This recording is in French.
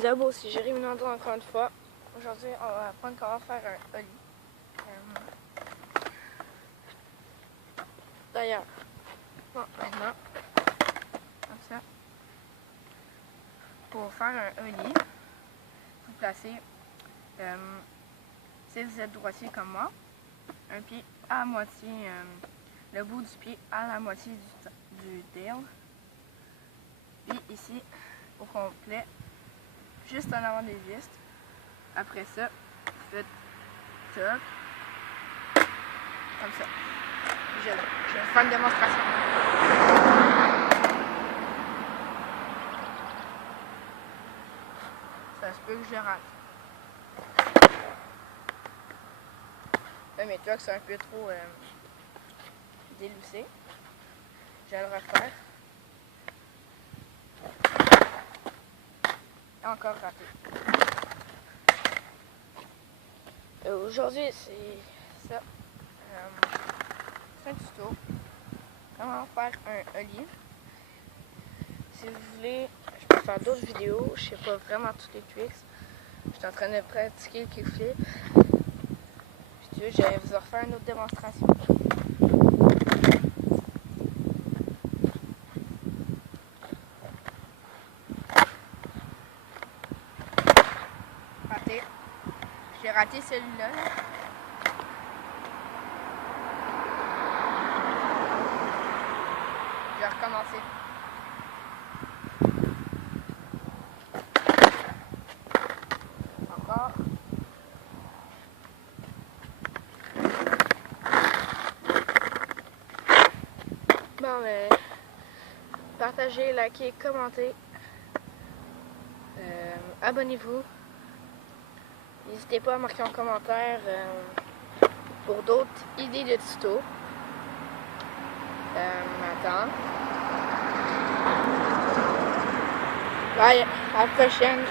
Les abos aussi, j'ai rémunéré encore une fois. Aujourd'hui, on va apprendre comment faire un ollie. D'ailleurs, bon, maintenant, comme ça, pour faire un ollie, vous placez, si vous êtes droitier comme moi, un pied à la moitié, le bout du pied à la moitié du tail. Puis ici, au complet, juste en avant des vis. Après ça, vous faites ça, comme ça. Je vais faire une démonstration. Ça se peut que je le rate. Là, mes trucks sont un peu trop déloussés. Je vais le refaire. Et encore raté. Aujourd'hui, c'est ça. C'est un tuto. Comment faire un ollie. Si vous voulez, je peux faire d'autres vidéos. Je sais pas vraiment tous les tricks. Je suis en train de pratiquer le kickflip. Si tu veux, je vais vous refaire une autre démonstration. Raté. J'ai raté celui-là. Je vais recommencer. Encore. Bon, mais partagez, likez, commentez. Abonnez-vous. N'hésitez pas à marquer en commentaire pour d'autres idées de tutos. Attends. Bye, à la prochaine.